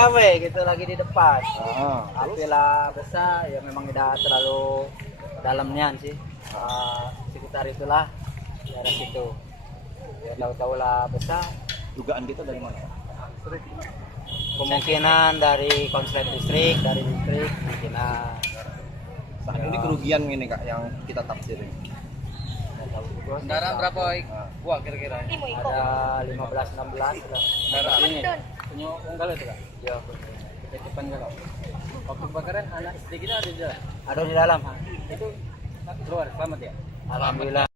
Cawe gitu lagi di depan. Halus. Tapi lah besar ya memang tidak terlalu dalamnya sih. Sekitar itulah daerah situ. Ya tahu-tahu lah besar. Dugaan kita dari mana? Kemungkinan dari konslet listrik, dari listrik kemungkinan. Saat ini kerugian ini Kak yang kita tafsirin. Kendaraan berapa buah kira-kira? Ada 15-16 lah. Kendaraan ini punya unggal itu Kak? Ya, Titipan kalau waktu kebakaran anak istri kita ada di dalam. ada di dalam. Itu keluar selamat ya? Alhamdulillah.